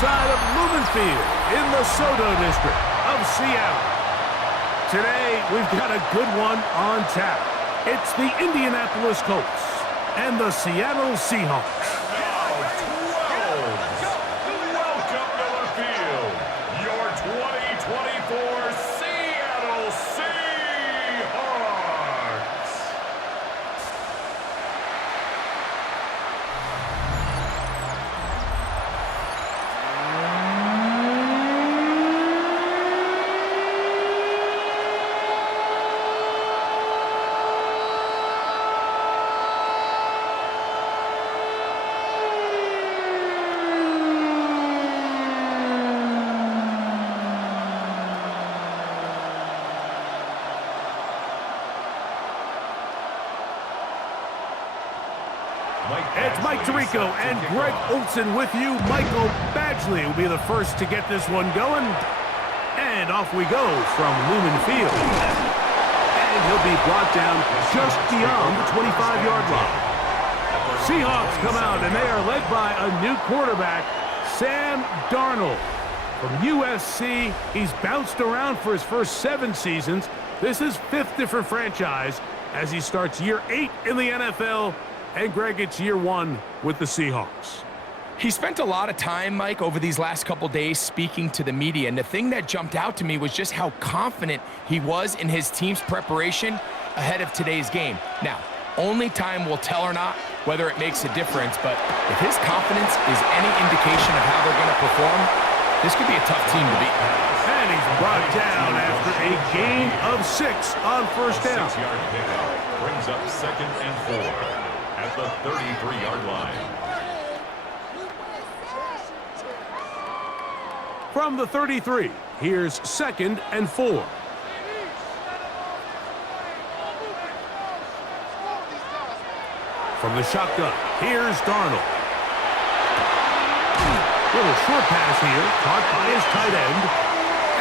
side of Lumen Field in the Soto District of Seattle. Today, we've got a good one on tap. It's the Indianapolis Colts and the Seattle Seahawks. Welcome to the field, your 2024 Seattle Seahawks. It's Mike Tirico and Greg Olson with you. Michael Badgley will be the first to get this one going. And off we go from Lumen Field. And he'll be brought down just beyond the 25-yard line. Seahawks come out, and they are led by a new quarterback, Sam Darnold. From USC, he's bounced around for his first 7 seasons. This is 5th different franchise as he starts year 8 in the NFL. And Greg, it's year 1 with the Seahawks. He spent a lot of time, Mike, over these last couple days speaking to the media, and the thing that jumped out to me was just how confident he was in his team's preparation ahead of today's game. Now, only time will tell or not whether it makes a difference, but if his confidence is any indication of how they're going to perform, this could be a tough team to beat. And he's brought down after a gain of 6 on first down. 6-yard pickup brings up 2nd and 4. At the 33-yard line. From the 33, here's 2nd and 4. From the shotgun, here's Darnold. Little short pass here, caught by his tight end.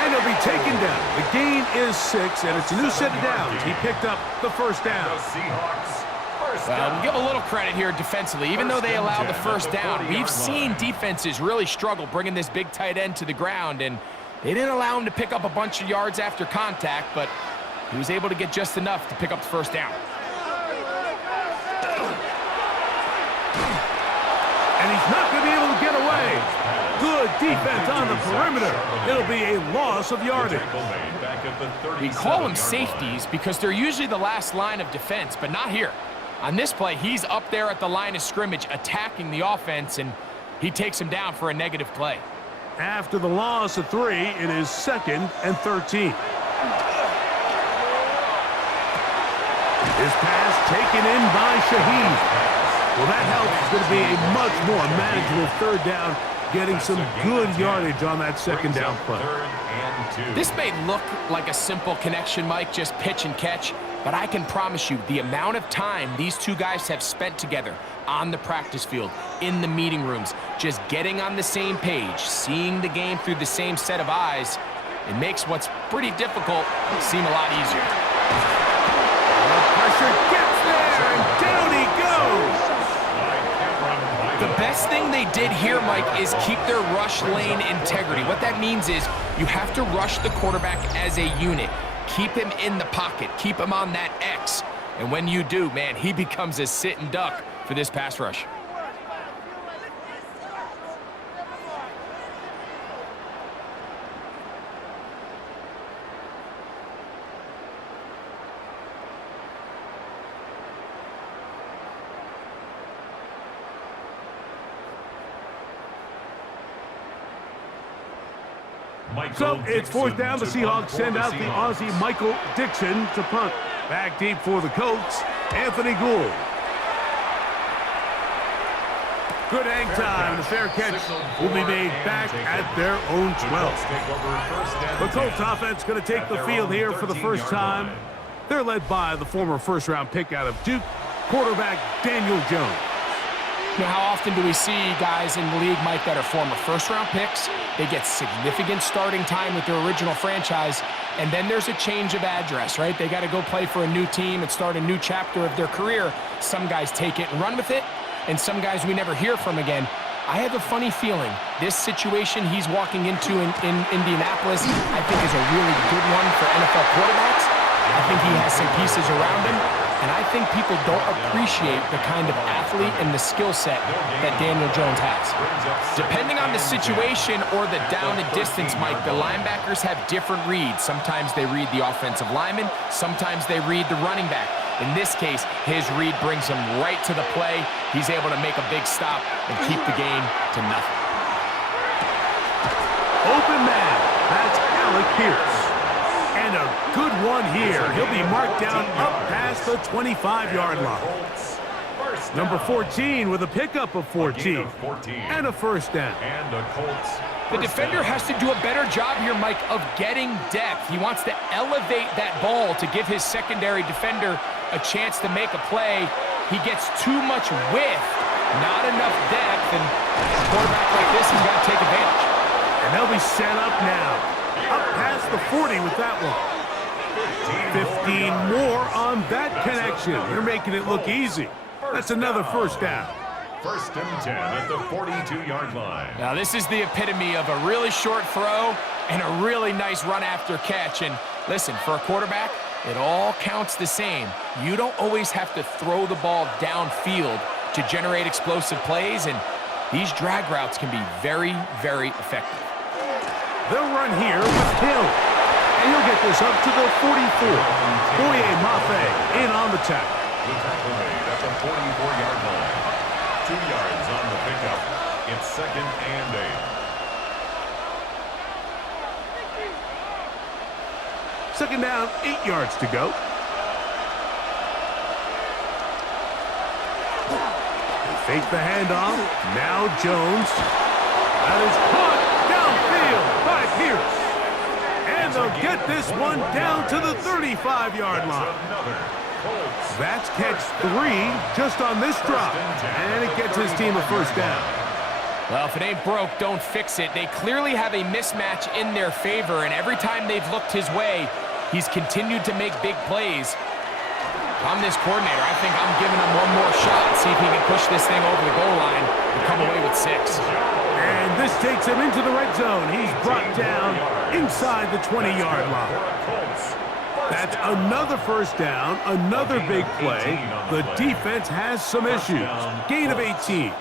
And he'll be taken down. The gain is 6, and it's a new set of downs. He picked up the first down. The Seahawks. Well, we'll give a little credit here defensively. Even though they allowed the first down, we've seen defenses really struggle bringing this big tight end to the ground, and they didn't allow him to pick up a bunch of yards after contact, but he was able to get just enough to pick up the first down. And he's not going to be able to get away. Good defense on the perimeter. It'll be a loss of yardage. We call them safeties because they're usually the last line of defense, but not here. On this play, he's up there at the line of scrimmage attacking the offense, and he takes him down for a negative play. After the loss of 3, it is 2nd and 13. His pass taken in by Shaheed. Well, that helps. It's going to be a much more manageable 3rd down, getting some good yardage on that 2nd down play. This may look like a simple connection, Mike, just pitch and catch, but I can promise you the amount of time these two guys have spent together on the practice field, in the meeting rooms, just getting on the same page, seeing the game through the same set of eyes, it makes what's pretty difficult seem a lot easier. The pressure gets there, and down he goes. The best thing they did here, Mike, is keep their rush lane integrity. What that means is you have to rush the quarterback as a unit. Keep him in the pocket. Keep him on that X. And when you do, man, he becomes a sitting duck for this pass rush. So it's 4th down. The Seahawks send out the Aussie Michael Dixon to punt. Back deep for the Colts, Anthony Gould. Good hang time. The fair catch will be made back at their own 12. The Colts offense going to take the field here for the first time. They're led by the former first-round pick out of Duke, quarterback Daniel Jones. You know, how often do we see guys in the league, Mike, that are former first-round picks? They get significant starting time with their original franchise, and then there's a change of address, right? They got to go play for a new team and start a new chapter of their career. Some guys take it and run with it, and some guys we never hear from again. I have a funny feeling this situation he's walking into in Indianapolis, I think, is a really good one for NFL quarterbacks. I think he has some pieces around him, and I think people don't appreciate the kind of athlete and the skill set that Daniel Jones has. Depending on the situation or the down and distance, Mike, the linebackers have different reads. Sometimes they read the offensive lineman, sometimes they read the running back. In this case, his read brings him right to the play. He's able to make a big stop and keep the game to nothing. Open man. That's Alec Pierce. And a good one here. He'll be marked down up past the 25-yard line. Number 14 with a pickup of 14. And a first down. And the Colts. The defender has to do a better job here, Mike, of getting depth. He wants to elevate that ball to give his secondary defender a chance to make a play. He gets too much width, not enough depth, and a quarterback like this has got to take advantage. And they'll be set up now. Up past the 40 with that one. 15 more on that connection. They're making it look easy. That's another first down. First and 10 at the 42-yard line. Now, this is the epitome of a really short throw and a really nice run after catch. And listen, for a quarterback, it all counts the same. You don't always have to throw the ball downfield to generate explosive plays, and these drag routes can be very, very effective. They'll run here with Hill. And he'll get this up to the 44. Boye Mafe in on the tackle. The tackle made at the 44-yard line. 2 yards on the pickup. It's second and 8. Second down, 8 yards to go. They fake the handoff. Now Jones. That is caught downfield by Pierce. And they'll get this one down to the 35-yard line. That's catch 3 just on this drop. And it gets his team a first down. Well, if it ain't broke, don't fix it. They clearly have a mismatch in their favor, and every time they've looked his way, he's continued to make big plays. If I'm this coordinator, I think I'm giving him one more shot, see if he can push this thing over the goal line and come away with 6. And this takes him into the red zone. He's brought down inside the 20-yard line. That's another first down, another big play. The defense has some issues. Gain of 18.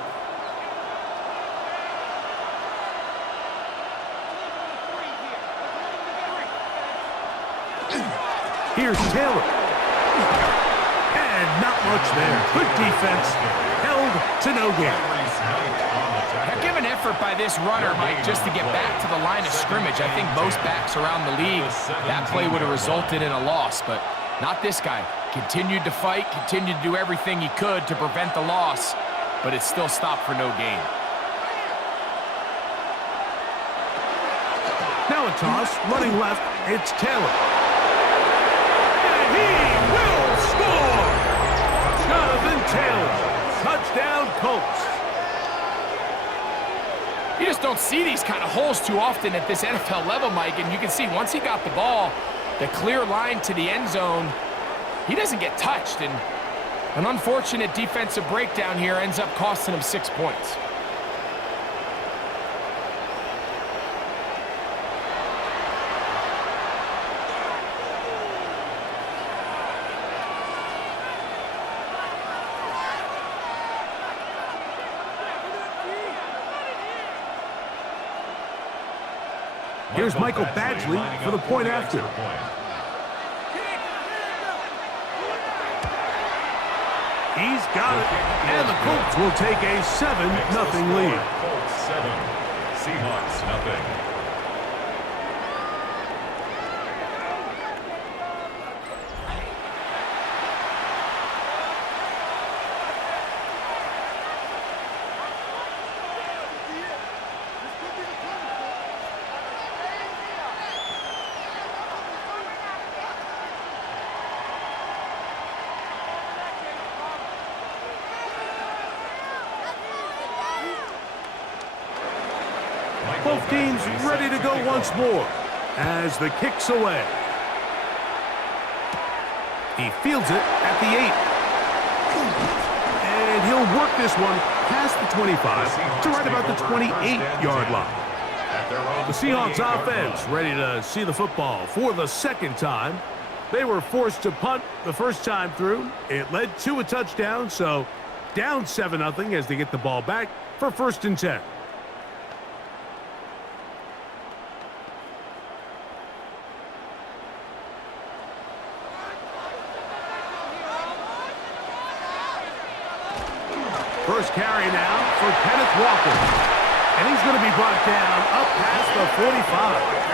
Here's Taylor. And not much there. Good defense. Held to no gain. Heck of an effort by this runner, Mike, just to get back to the line of scrimmage. I think most backs around the league, that play would have resulted in a loss, but not this guy. Continued to fight, continued to do everything he could to prevent the loss, but it still stopped for no gain. Now a toss, running left, it's Taylor. And he will score! Jonathan Taylor, touchdown Colts. You just don't see these kind of holes too often at this NFL level, Mike, and you can see once he got the ball, the clear line to the end zone, he doesn't get touched, and an unfortunate defensive breakdown here ends up costing him 6 points. Here's Michael Badgley for the point after. He's got it. And the Colts will take a 7-0 lead. Colts 7, Seahawks nothing. Both teams ready to go once more as the kick's away. He fields it at the 8. And he'll work this one past the 25 to right about the 28-yard line. The Seahawks offense ready to see the football for the second time. They were forced to punt the first time through. It led to a touchdown, so down 7-0 as they get the ball back for 1st and 10. First carry now for Kenneth Walker. And he's going to be brought down up past the 45.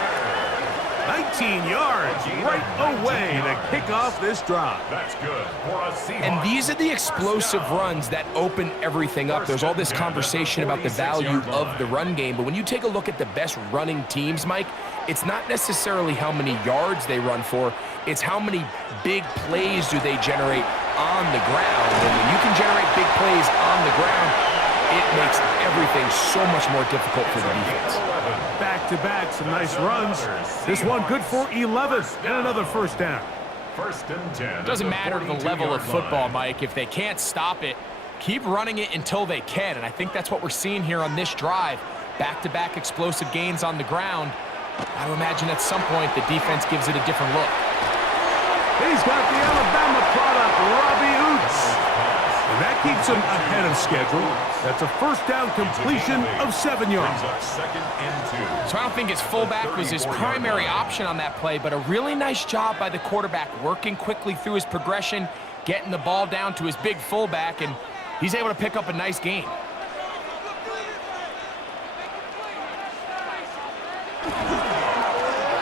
19 yards right away to kick off this drive. That's good for a Seahawks. And these are the explosive runs that open everything up. There's all this conversation about the value of the run game, but when you take a look at the best running teams, Mike, it's not necessarily how many yards they run for, it's how many big plays do they generate on the ground. And when you can generate big plays on the ground, it makes everything so much more difficult for the defense. Back-to-back, some nice runs. This one good for 11 and another first down. 1st and 10. It doesn't matter the level of football, Mike. If they can't stop it, keep running it until they can. And I think that's what we're seeing here on this drive. Back-to-back explosive gains on the ground. I would imagine at some point the defense gives it a different look. He's got the Alabama product, Robbie Oots. And that keeps him ahead of schedule. That's a first down completion of 7 yards. So I don't think his fullback was his primary option on that play, but a really nice job by the quarterback working quickly through his progression, getting the ball down to his big fullback, and he's able to pick up a nice gain.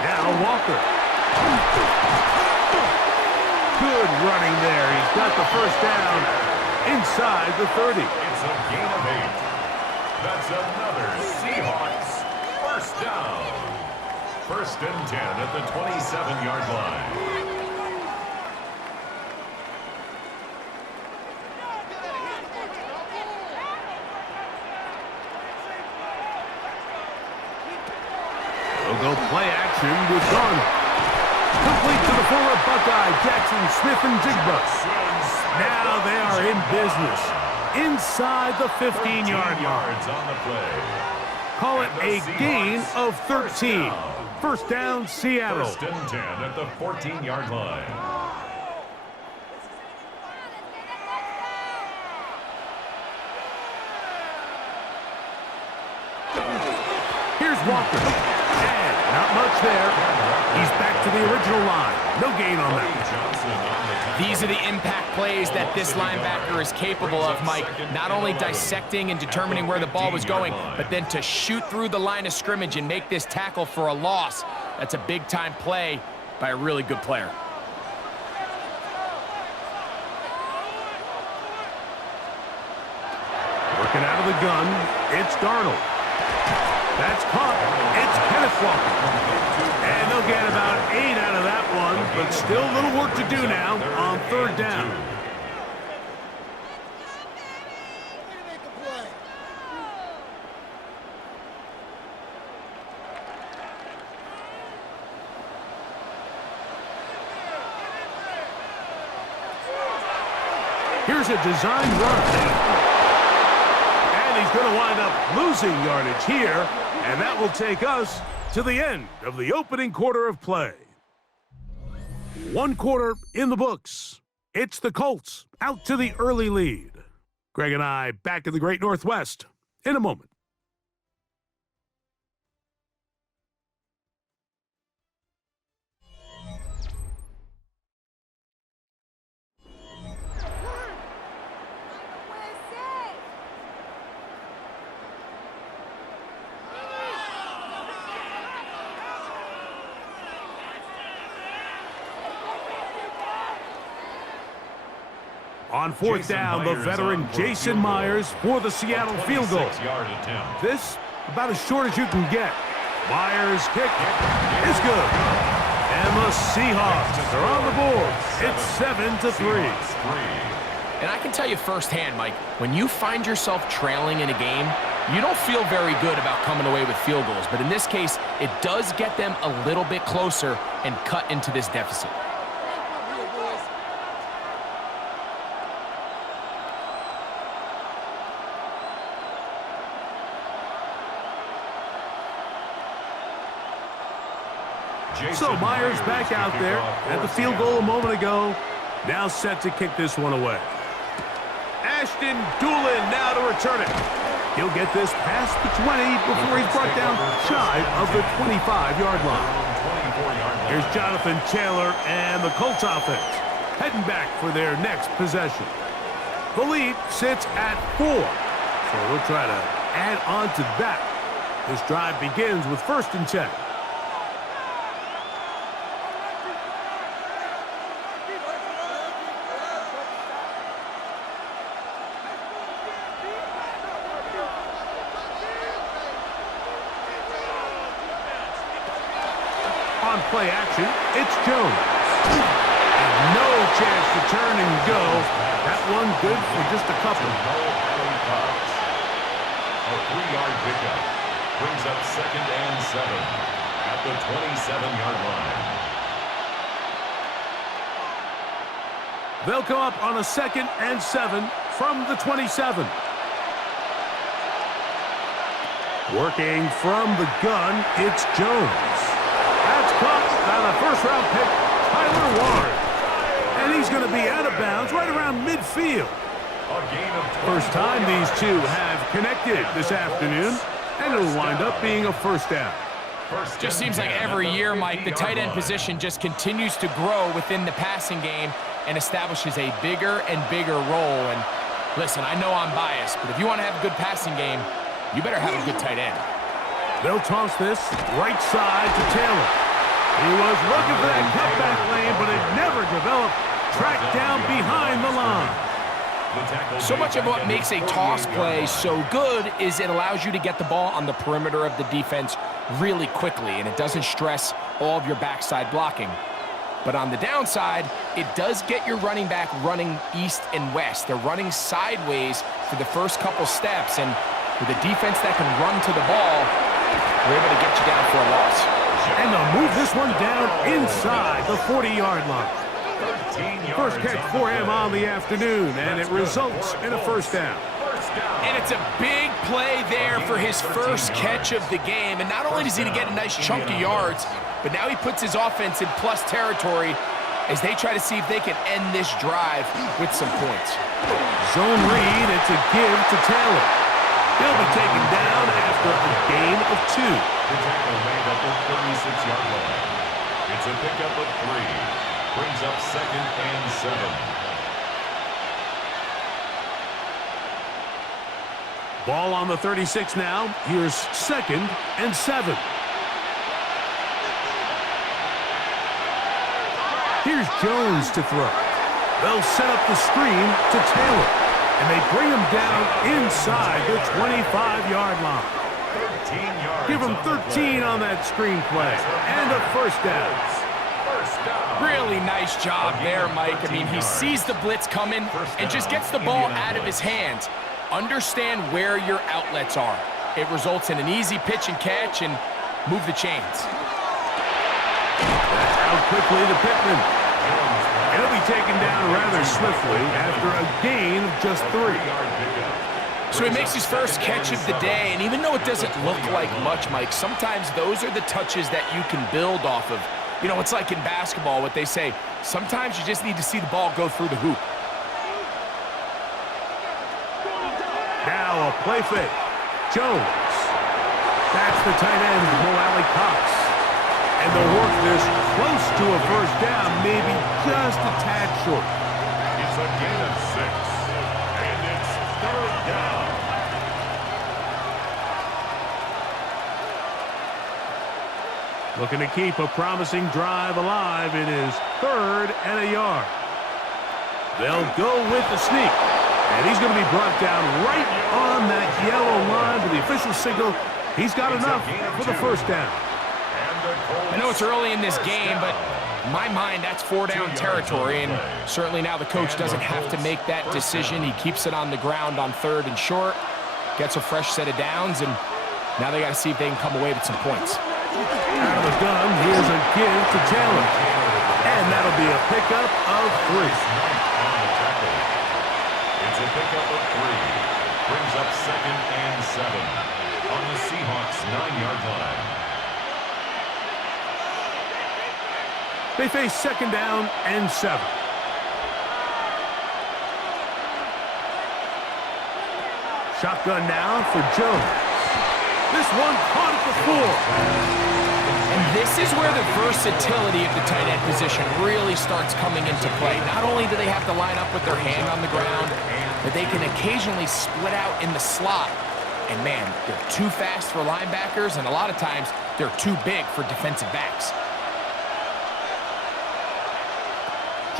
Now Walker. Good running there. He's got the first down inside the 30. It's a gain of 8. That's another Seahawks first down. 1st and 10 at the 27-yard line. They'll go play action with Garner. Complete to the former Buckeye, Jackson Smith-Njigba. Now they are in business inside the 15-yard line. On the play. Call it a gain of 13. First down, Seattle. 1st and 10 at the 14-yard line. Here's Walker. And not much there. He's back to the original line. No gain on that. These are the impact plays that this linebacker is capable of, Mike. Not only dissecting and determining where the ball was going, but then to shoot through the line of scrimmage and make this tackle for a loss. That's a big-time play by a really good player. Working out of the gun, it's Darnold. That's caught. It's Kenneth Walker. And they'll get about 8 out of that one, but still a little work to do now on 3rd down. Here's a designed run. And he's going to wind up losing yardage here, and that will take us to the end of the opening quarter of play. 1 quarter in the books. It's the Colts out to the early lead. Greg and I back in the Great Northwest in a moment. On 4th down, the veteran Jason Myers for the Seattle field goal. This about as short as you can get. Myers' kick is good. And the Seahawks are on the board. It's 7-3. And I can tell you firsthand, Mike, when you find yourself trailing in a game, you don't feel very good about coming away with field goals. But in this case, it does get them a little bit closer and cut into this deficit. So Myers back out there at the field goal a moment ago. Now set to kick this one away. Ashton Doolin now to return it. He'll get this past the 20 before he's brought down shy of the 25-yard line. Here's Jonathan Taylor and the Colts offense heading back for their next possession. The lead sits at 4, so we'll try to add on to that. This drive begins with 1st and 10. On play action, it's Jones. And no chance to turn and go. That one good for just a couple. A 3-yard pickup brings up 2nd and 7 at the 27-yard line. They'll come up on a 2nd and 7 from the 27. Working from the gun, it's Jones. That's caught by the first-round pick, Tyler Warren. And he's going to be out of bounds right around midfield. First time these two have connected this afternoon, and it'll wind up being a 1st down. Just seems like every year, Mike, the tight end position just continues to grow within the passing game and establishes a bigger and bigger role. And listen, I know I'm biased, but if you want to have a good passing game, you better have a good tight end. They'll toss this right side to Taylor. He was looking for that cutback lane, but it never developed. Tracked down behind the line. So much of what makes a toss play so good is it allows you to get the ball on the perimeter of the defense really quickly, and it doesn't stress all of your backside blocking. But on the downside, it does get your running back running east and west. They're running sideways for the first couple steps, and with a defense that can run to the ball, we're able to get you down for a loss. And they'll move this one down inside the 40-yard line. First catch for him on the afternoon, and it results in a 1st down. And it's a big play there for his first catch of the game. And not only does he get a nice chunk of yards, but now he puts his offense in plus territory as they try to see if they can end this drive with some points. Zone read, it's a give to Taylor. He'll be taken down after a gain of 2. The tackle made at the 36-yard line. It's a pickup of 3. Brings up 2nd and 7. Ball on the 36 now. Here's 2nd and 7. Here's Jones to throw. They'll set up the screen to Taylor, and they bring him down inside the 25-yard line. Give him 13 on that screen play, and a 1st down. Really nice job there, Mike. I mean, he sees the blitz coming and just gets the ball out of his hands. Understand where your outlets are. It results in an easy pitch and catch and move the chains. That's out quickly to Pittman. He'll be taken down rather swiftly after a gain of just 3. So he makes his first catch of the day, and even though it doesn't look like much, Mike, sometimes those are the touches that you can build off of. You know, it's like in basketball, what they say, sometimes you just need to see the ball go through the hoop. Now a play fake. Jones. That's the tight end, Mo Cox. And they'll work this close to a 1st down, maybe just a tad short. It's a gain of 6, and it's 3rd down. Looking to keep a promising drive alive. It is 3rd and a yard. They'll go with the sneak. And he's going to be brought down right on that yellow line to the official signal. He's got enough for the 1st down. I know it's early in this game, but in my mind, that's 4-down territory. And certainly now the coach doesn't have to make that decision. He keeps it on the ground on 3rd and short, gets a fresh set of downs, and now they got to see if they can come away with some points. Out of the gun, here's a give to Taylor. And that'll be a pickup of 3. It's a pickup of 3. Brings up 2nd and 7 on the Seahawks 9-yard line. They face 2nd down and 7. Shotgun now for Jones. This one caught at the 4. And this is where the versatility of the tight end position really starts coming into play. Not only do they have to line up with their hand on the ground, but they can occasionally split out in the slot. And man, they're too fast for linebackers, and a lot of times they're too big for defensive backs.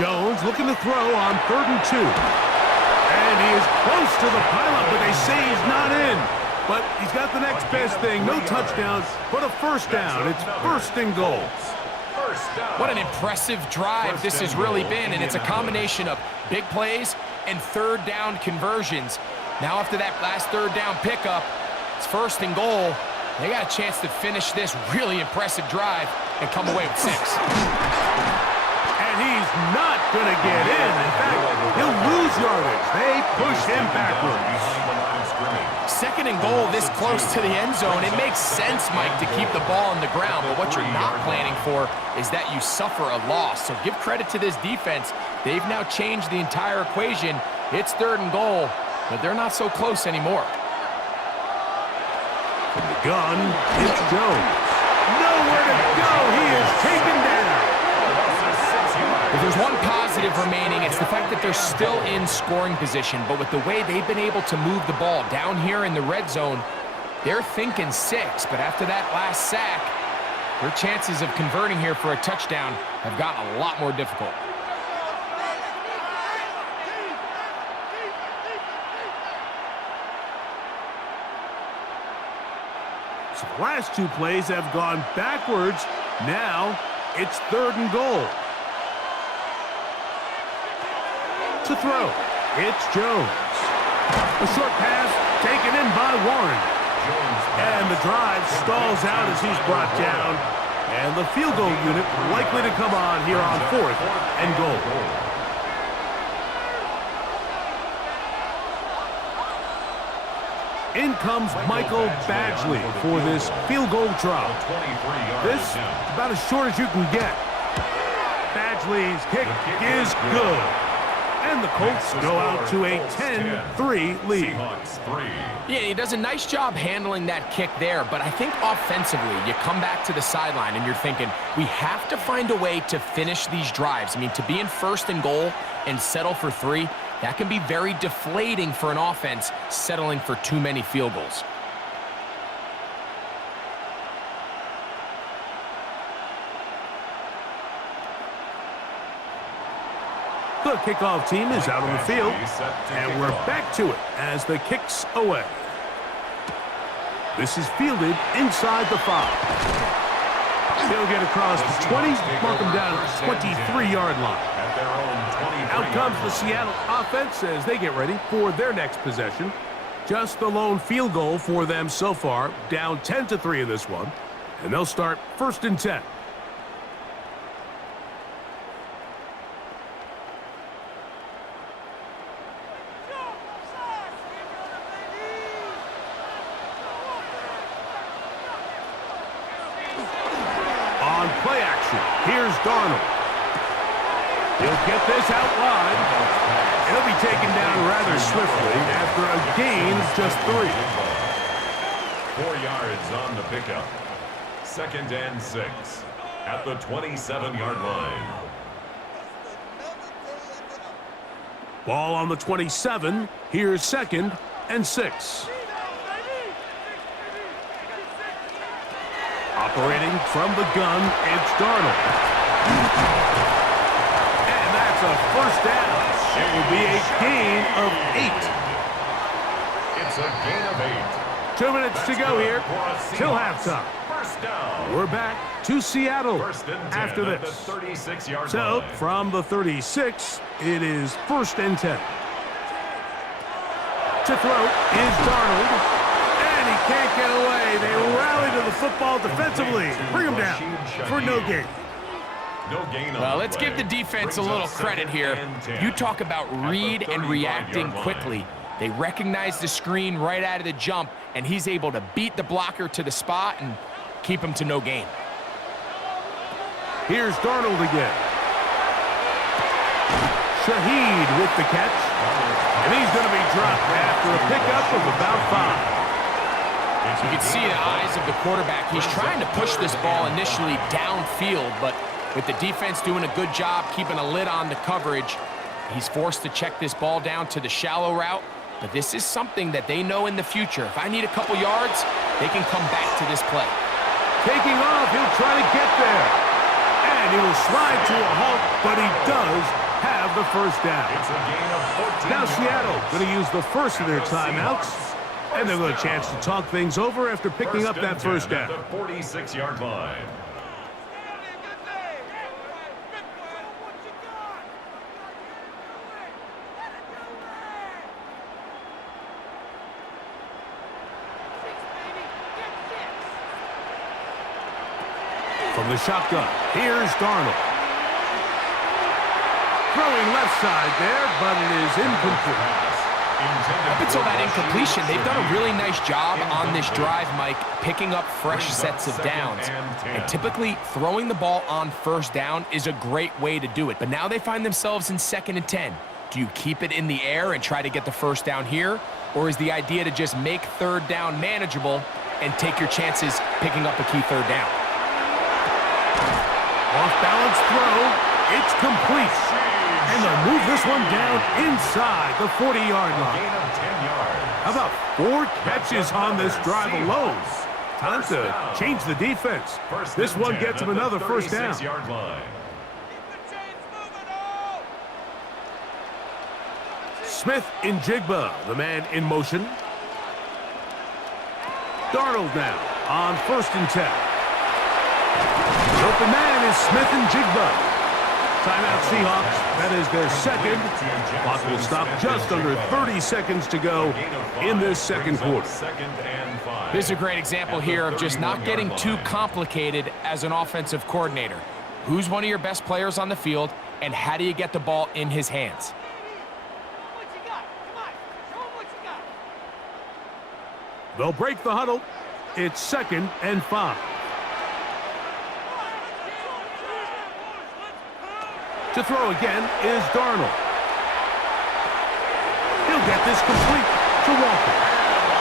Jones looking to throw on 3rd and 2. And he is close to the pileup, but they say he's not in. But he's got the next best thing. No touchdowns, but a 1st down. It's 1st and goal. What an impressive drive this has really been, and it's a combination of big plays and 3rd down conversions. Now after that last 3rd down pickup, it's 1st and goal. They got a chance to finish this really impressive drive and come away with 6. And he's not going to get in. In fact, he'll lose yardage. They push him backwards. 2nd and goal this close to the end zone. It makes sense, Mike, to keep the ball on the ground, but what you're not planning for is that you suffer a loss. So give credit to this defense. They've now changed the entire equation. It's 3rd and goal, but they're not so close anymore. From the gun, it's Jones. Nowhere to go. He is taken down. If there's one positive remaining, it's the fact that they're still in scoring position. But with the way they've been able to move the ball down here in the red zone, they're thinking 6. But after that last sack, their chances of converting here for a touchdown have gotten a lot more difficult. So the last 2 plays have gone backwards. Now it's 3rd and goal. To throw, it's Jones. A short pass taken in by Warren. And the drive stalls out as he's brought down. And the field goal unit likely to come on here on 4th and goal. In comes Michael Badgley for this field goal try. This is about as short as you can get. Badgley's kick is good. And the Colts go out to a 10-3 lead. Yeah, he does a nice job handling that kick there, but I think offensively, you come back to the sideline and you're thinking, we have to find a way to finish these drives. I mean, to be in 1st and goal and settle for 3, that can be very deflating for an offense settling for too many field goals. The kickoff team is out on the field, and we're back to it as the kick's away. This is fielded inside the 5. He'll get across the 20, mark him down at the 23-yard line. Out comes the Seattle offense as they get ready for their next possession. Just the lone field goal for them so far, down 10-3 in this one, and they'll start 1st and 10. Play action. Here's Darnold. He'll get this out wide. He'll be taken down rather swiftly after a gain of just 3. 4 yards on the pickup. 2nd and 6 at the 27-yard line. Ball on the 27. Here's 2nd and 6. Operating from the gun, it's Darnold. And that's a 1st down. It will be a gain of 8. It's a gain of 8. 2 minutes to go here till halftime. 1st down. We're back to Seattle 1st and 10 after at this. the 36-yard So line. from the 36, it is 1st and 10. To throw is Darnold. And he can't get away. They rally to the football defensively. Bring him down for no gain. No gain. Well, let's give the defense a little credit here. You talk about read and reacting quickly. They recognize the screen right out of the jump, and he's able to beat the blocker to the spot and keep him to no gain. Here's Darnold again. Shaheed with the catch. And he's going to be dropped after a pickup of about 5. You can see the eyes of the quarterback. He's trying to push this ball initially downfield, but with the defense doing a good job keeping a lid on the coverage, he's forced to check this ball down to the shallow route. But this is something that they know in the future. If I need a couple yards, they can come back to this play. Taking off, he'll try to get there. And he will slide to a halt, but he does have the first down. It's a gain of 14 Now Seattle yards. going to use the first of their timeouts. And they'll get a chance to talk things over after picking up that first down. At the 46-yard line. From the shotgun, here's Darnold. Throwing left side there, but it is incomplete. Up until that incompletion, they've done a really nice job on this drive, Mike, picking up fresh sets of downs. And typically, throwing the ball on first down is a great way to do it. But now they find themselves in 2nd and 10. Do you keep it in the air and try to get the first down here? Or is the idea to just make 3rd down manageable and take your chances picking up a key 3rd down? Off-balance throw. It's complete. And they'll move this one down inside the 40-yard line. Gain of 10 yards. How about 4 catches on this drive alone? Time to change the defense. This one gets him another first down. 36-yard line. Smith in Jigba, the man in motion. Darnold now on 1st and 10. The open man is Smith and Jigba. Timeout Seahawks. That is their second. Clock will stop just under 30 seconds to go in this second quarter. This is a great example here of just not getting too complicated as an offensive coordinator. Who's one of your best players on the field, and how do you get the ball in his hands? They'll break the huddle. It's 2nd and 5. To throw again is Darnold. He'll get this complete to Walker.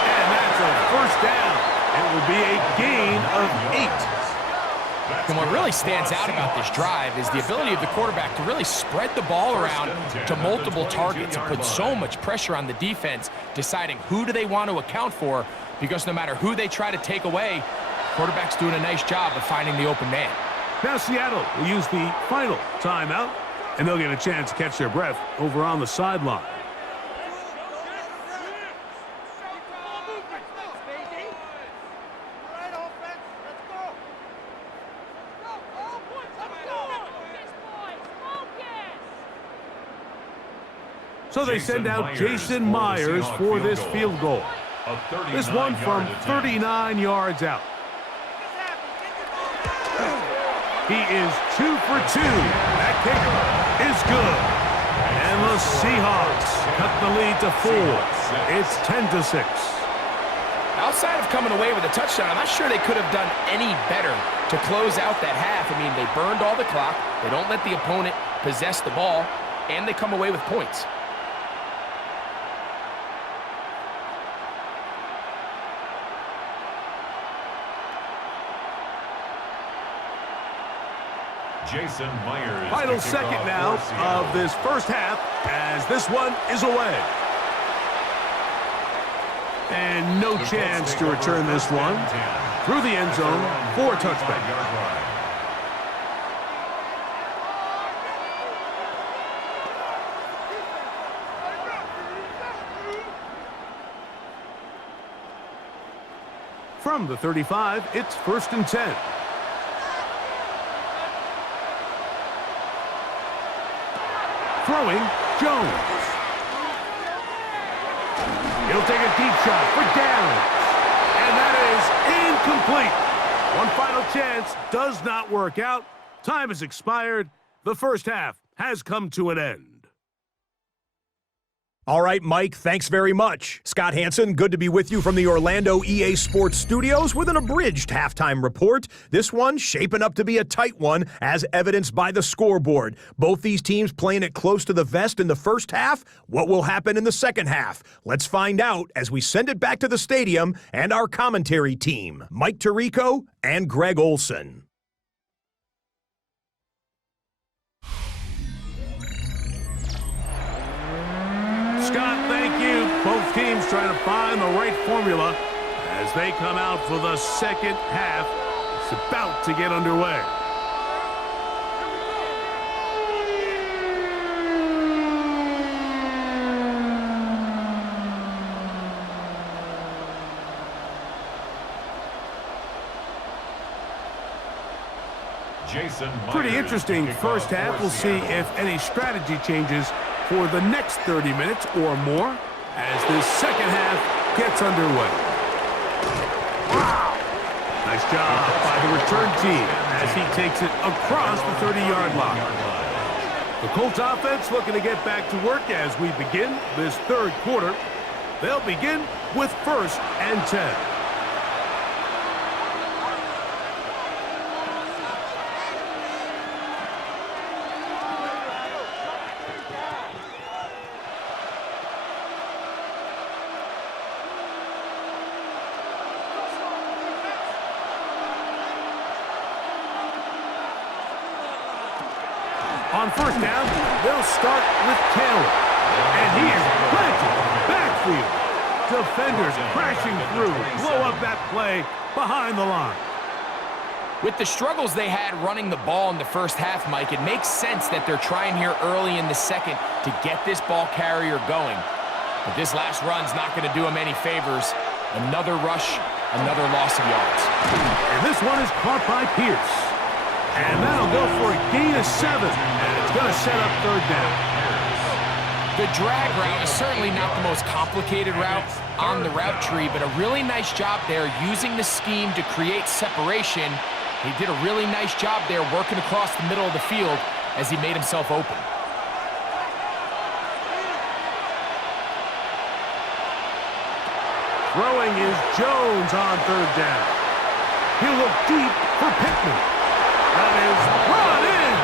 And that's a first down. It will be a gain of 8. And what really stands out about this drive is the ability of the quarterback to really spread the ball around to multiple targets and put so much pressure on the defense, deciding who do they want to account for, because no matter who they try to take away, quarterback's doing a nice job of finding the open man. Now Seattle will use the final timeout, and they'll get a chance to catch their breath over on the sideline. So they send out Jason Myers for this field goal. This one from 39 yards out. He is 2 for 2. That kicker is good. And the Seahawks cut the lead to 4. It's 10-6. Outside of coming away with a touchdown, I'm not sure they could have done any better to close out that half. I mean, they burned all the clock. They don't let the opponent possess the ball, and they come away with points. Jason Myers. Final second now of this first half as this one is away. And no chance to return this one through the end zone for a touchback. From the 35, it's 1st and 10. Throwing, Jones. He'll take a deep shot for down. And that is incomplete. One final chance does not work out. Time has expired. The first half has come to an end. All right, Mike, thanks very much. Scott Hansen, good to be with you from the Orlando EA Sports Studios with an abridged halftime report. This one shaping up to be a tight one, as evidenced by the scoreboard. Both these teams playing it close to the vest in the first half. What will happen in the second half? Let's find out as we send it back to the stadium and our commentary team, Mike Tirico and Greg Olson. Scott, thank you. Both teams trying to find the right formula as they come out for the second half. It's about to get underway. Pretty interesting first half. We'll see if any strategy changes for the next 30 minutes or more as this second half gets underway. Wow! Nice job by the return team as he takes it across the 30-yard line. The Colts offense looking to get back to work as we begin this third quarter. They'll begin with 1st and 10. On first down, they'll start with Taylor. And he is planted. Backfield. Defenders crashing through. Blow up that play behind the line. With the struggles they had running the ball in the first half, Mike, it makes sense that they're trying here early in the second to get this ball carrier going. But this last run's not going to do him any favors. Another rush, another loss of yards. And this one is caught by Pierce. And that'll go for a gain of 7. And it's going to set up 3rd down. The drag route is certainly not the most complicated route on the route tree, but a really nice job there using the scheme to create separation. He did a really nice job there working across the middle of the field as he made himself open. Throwing is Jones on 3rd down. He'll look deep for Pittman. That is brought in.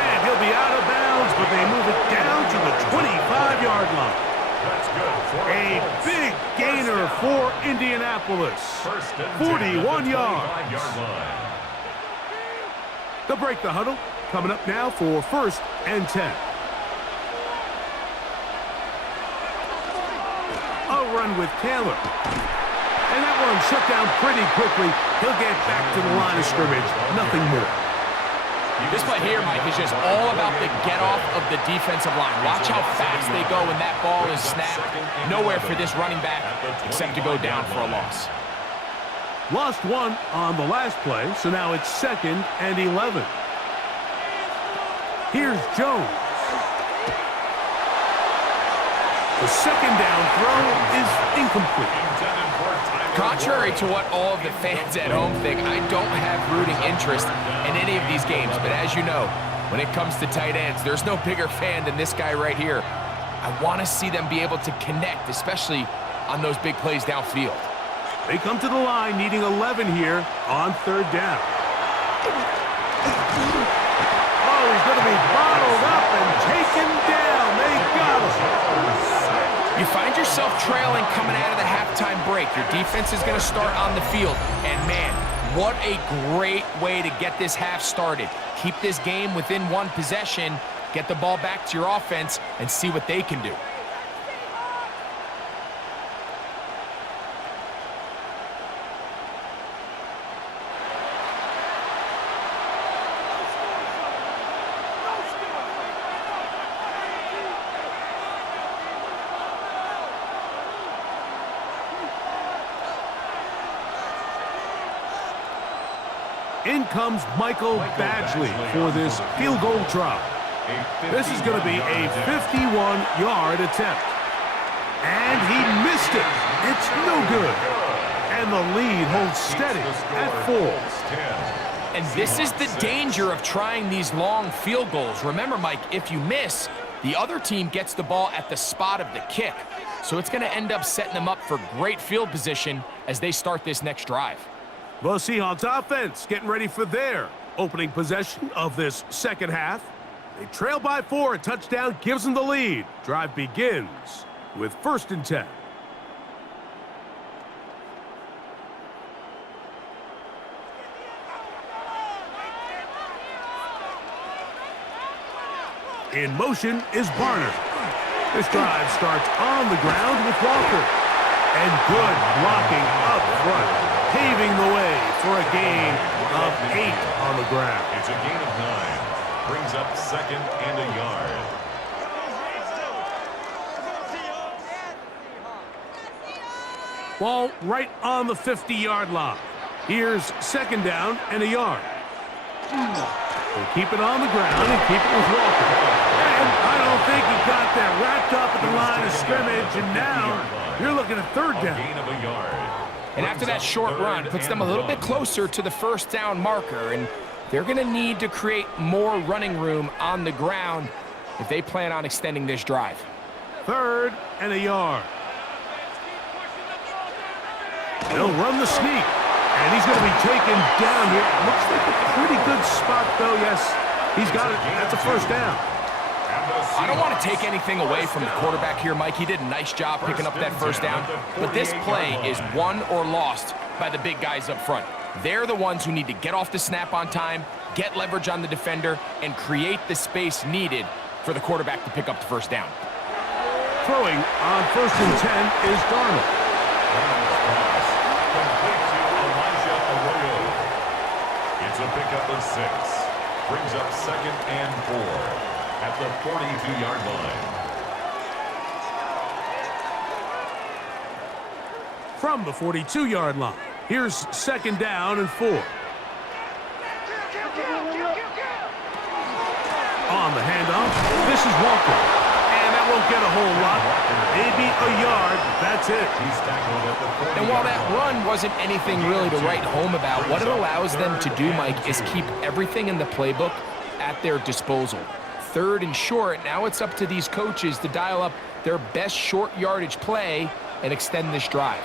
And he'll be out of bounds, but they move it down to the 25-yard line. That's good. A big gainer for Indianapolis. 41 yards. They'll break the huddle. Coming up now for 1st and 10. A run with Taylor. And that one shut down pretty quickly. He'll get back to the line of scrimmage. Nothing more. This play here, Mike, is just all about the get-off of the defensive line. Watch how fast they go when that ball is snapped. Nowhere for this running back except to go down for a loss. Lost 1 on the last play, so now it's 2nd and 11. Here's Jones. The 2nd down throw is incomplete. Contrary to what all of the fans at home think, I don't have rooting interest in any of these games. But as you know, when it comes to tight ends, there's no bigger fan than this guy right here. I want to see them be able to connect, especially on those big plays downfield. They come to the line needing 11 here on 3rd down. Oh, he's going to be bottled up and taken down. They got him. You find yourself trailing coming out of the halftime break. Your defense is going to start on the field. And, man, what a great way to get this half started. Keep this game within 1 possession, get the ball back to your offense, and see what they can do. In comes Michael Badgley for this field goal try. This is going to be a 51-yard attempt. And he missed it. It's no good. And the lead holds steady at 4. And this is the danger of trying these long field goals. Remember, Mike, if you miss, The other team gets the ball at the spot of the kick, so it's going to end up setting them up for great field position as they start this next drive. Well, Seahawks offense getting ready for their opening possession of this second half. They trail by 4. A touchdown gives them the lead. Drive begins with 1st and 10. In motion is Barner. This drive starts on the ground with Walker. And good blocking up front, paving the way for a gain of 8 on the ground. It's a gain of 9. Brings up 2nd and a yard. Ball right on the 50-yard line. Here's 2nd down and a yard. We'll keep it on the ground and keep it with Walker. And I don't think he got that wrapped up at the line of scrimmage, and now you're looking at 3rd down. Gain of a yard. And after that short run, puts them a little bit closer to the 1st down marker, and they're going to need to create more running room on the ground if they plan on extending this drive. 3rd and a yard. They'll run the sneak, and he's going to be taken down here. Looks like a pretty good spot, though. Yes, he's got it. That's a 1st down. I don't want to take anything away from the quarterback here, Mike. He did a nice job picking up that 1st down, but this play is won or lost by the big guys up front. They're the ones who need to get off the snap on time, get leverage on the defender, and create the space needed for the quarterback to pick up the 1st down. Throwing on 1st and 10 is Darnold. It's a pickup of 6. Brings up 2nd and 4 at the 42-yard line. From the 42-yard line, here's 2nd down and 4. On the handoff, this is Walker. And that won't get a whole lot. Maybe a yard, that's it. He's tackled at the 40-yard line. And while that run wasn't anything really to write home about, what it allows them to do, Mike, is keep everything in the playbook at their disposal. 3rd and short, now it's up to these coaches to dial up their best short yardage play and extend this drive.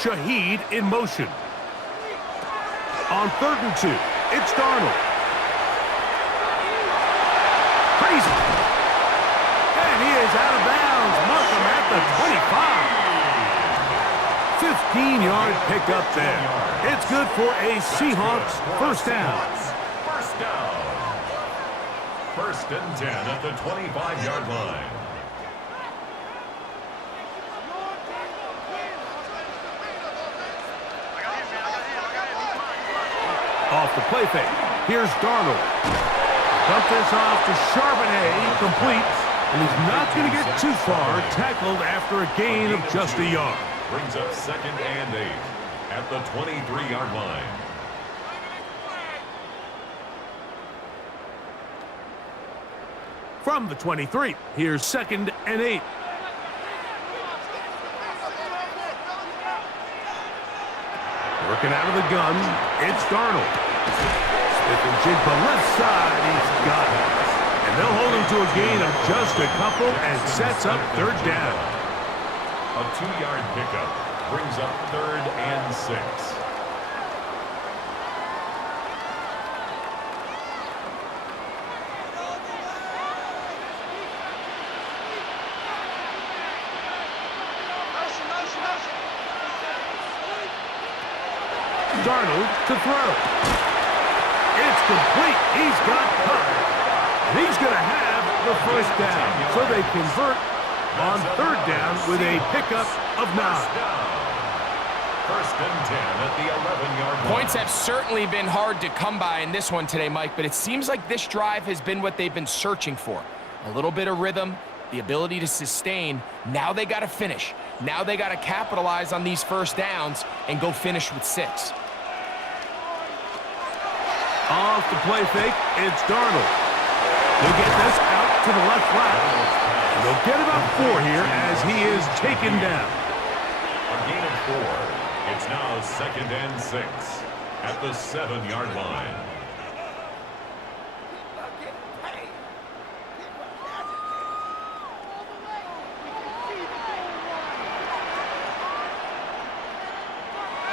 Shaheed in motion. On 3rd and 2, it's Darnold. Crazy. And he is out of bounds. Markham at the 25. 15-yard pickup there. It's good for a Seahawks 1st down. 1st and 10 at the 25-yard line. Off the play fake. Here's Darnold. Dump this off to Charbonnet. Complete. And he's not going to get too far. Tackled after a gain of just a yard. Brings up 2nd and 8 at the 23-yard line. From the 23, here's 2nd and 8. Working out of the gun, it's Darnold. Smith and Jigba left side, he's got it. And they'll hold him to a gain of just a couple and sets up 3rd down. A 2-yard pickup brings up 3rd and 6. Darnold to throw. It's complete. He's got covered. And he's going to have the 1st down. So they convert on 3rd down with a pickup of 9. 1st and 10 at the 11-yard line. Points have certainly been hard to come by in this one today, Mike, but it seems like this drive has been what they've been searching for. A little bit of rhythm, the ability to sustain. Now they got to finish. Now they got to capitalize on these 1st downs and go finish with 6. Off the play fake, it's Darnold. He'll get this out to the left flat. And they'll get about 4 here as he is taken down. A gain of 4. It's now 2nd and 6 at the 7-yard line.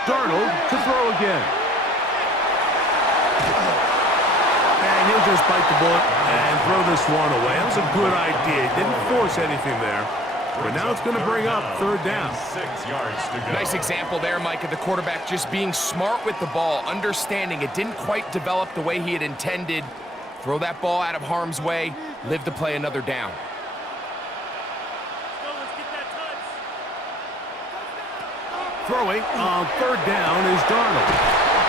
Darnold to throw again. And he'll just bite the bullet and throw this one away. That was a good idea. Didn't force anything there. But now it's going to bring up third down. 6 yards to go. Nice example there, Mike, of the quarterback just being smart with the ball, understanding it didn't quite develop the way he had intended. Throw that ball out of harm's way, live to play another down. Throwing on third down is Darnold.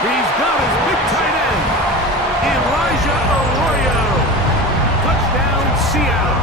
He's got his big tight end, Elijah Arroyo. Touchdown, Seattle.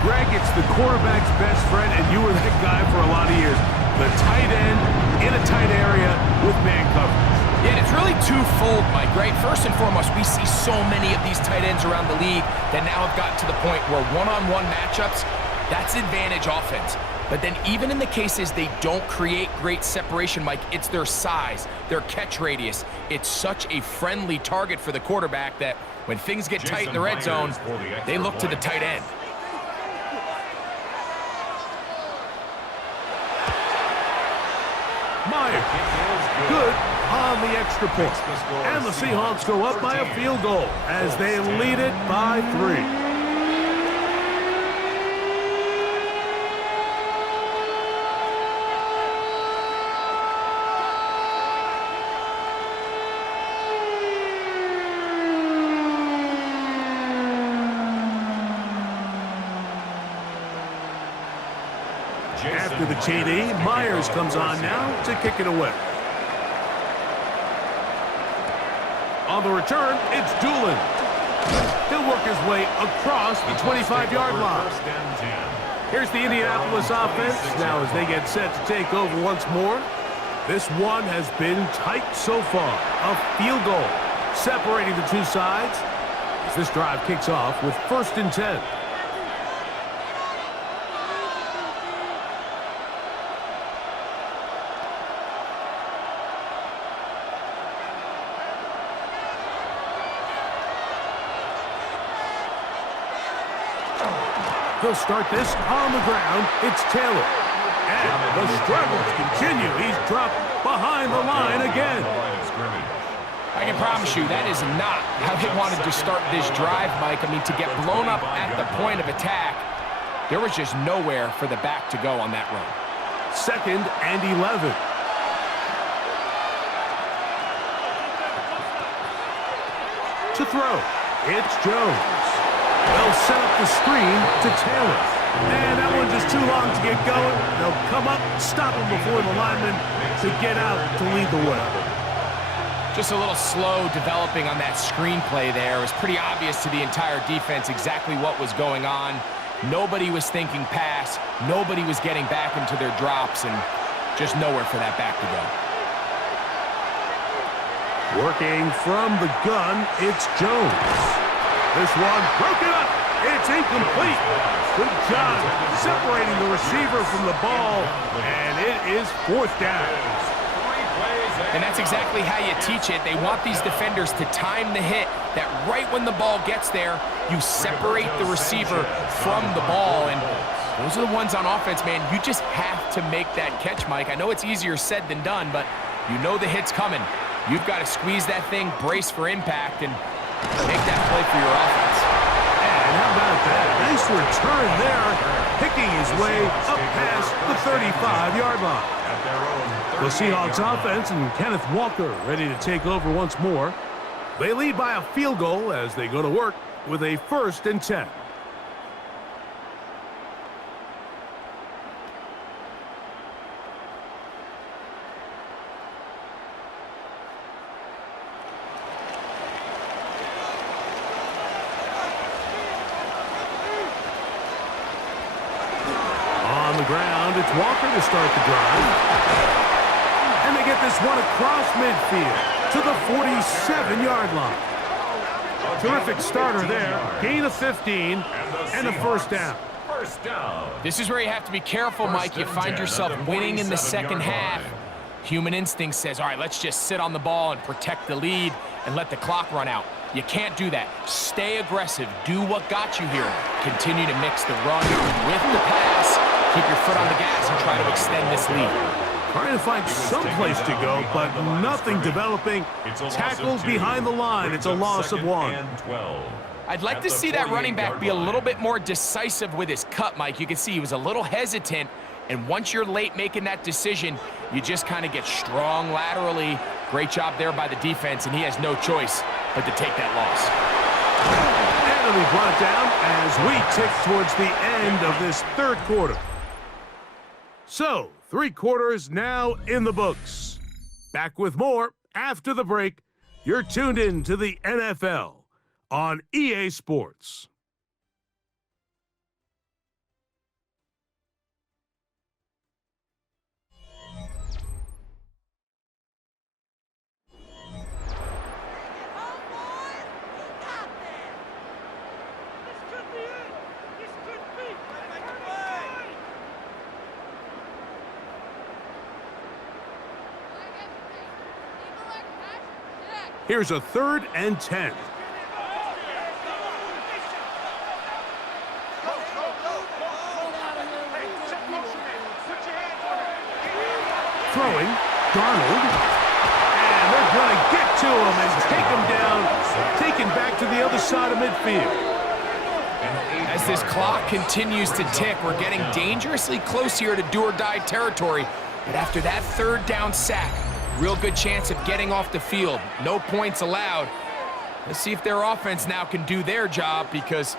Greg, it's the quarterback's best friend, and you were that guy for a lot of years. The tight end in a tight area with man coverage. Yeah, and it's really twofold, Mike, right? First and foremost, we see so many of these tight ends around the league that now have gotten to the point where one-on-one matchups, that's advantage offense. But then even in the cases they don't create great separation, Mike, it's their size, their catch radius. It's such a friendly target for the quarterback that when things get tight in the red zone, they look to the tight end. Myers, good on the extra point. And the Seahawks go up by a field goal as they lead it by 3. After the TD, Myers comes on now to kick it away. On the return, it's Doolin. He'll work his way across the 25-yard line. Here's the Indianapolis offense now as they get set to take over once more. This one has been tight so far. A field goal separating the two sides as this drive kicks off with 1st and 10. He'll start this on the ground. It's Taylor. And the struggles continue. He's dropped behind the line again. I can promise you that is not how they wanted to start this drive, Mike. I mean, to get blown up at the point of attack, there was just nowhere for the back to go on that run. 2nd and 11. To throw, it's Jones. They'll set up the screen to Taylor. And that one just too long to get going. They'll come up, stop him before the lineman to get out to lead the way. Just a little slow developing on that screenplay there. It was pretty obvious to the entire defense exactly what was going on. Nobody was thinking pass. Nobody was getting back into their drops, and just nowhere for that back to go. Working from the gun, it's Jones. This one broken up. It's incomplete. Good job separating the receiver from the ball, and it is 4th down. And that's exactly how you teach it. They want these defenders to time the hit, that right when the ball gets there, you separate the receiver from the ball. And those are the ones on offense, man. You just have to make that catch, Mike. I know it's easier said than done, but you know the hit's coming. You've got to squeeze that thing, brace for impact, and make that play for your offense. And how about that? Nice return there, picking his way up past the 35-yard line. The Seahawks offense and Kenneth Walker ready to take over once more. They lead by a field goal as they go to work with a 1st and 10. On the ground, it's Walker to start the drive. And they get this one across midfield to the 47-yard line. Terrific starter there. Gain of 15 and a 1st down. This is where you have to be careful, Mike. You find yourself winning in the second half. Human instinct says, all right, let's just sit on the ball and protect the lead and let the clock run out. You can't do that. Stay aggressive. Do what got you here. Continue to mix the run with the pass. Keep your foot on the gas and try to extend this lead. Trying to find some place to go, but nothing developing. Tackles behind the line. It's a loss of 1. I'd like to see that running back be a little bit more decisive with his cut, Mike. You can see he was a little hesitant, and once you're late making that decision, you just kind of get strong laterally. Great job there by the defense, and he has no choice but to take that loss. And we brought it down as we tick towards the end of this third quarter. So, 3 quarters now in the books. Back with more after the break. You're tuned in to the NFL on EA Sports. Here's a 3rd and 10. Throwing, Darnold. And they're going to get to him and take him down, taken back to the other side of midfield. As this clock continues to tick, we're getting dangerously close here to do-or-die territory. But after that 3rd down sack, real good chance of getting off the field. No points allowed. Let's see if their offense now can do their job, because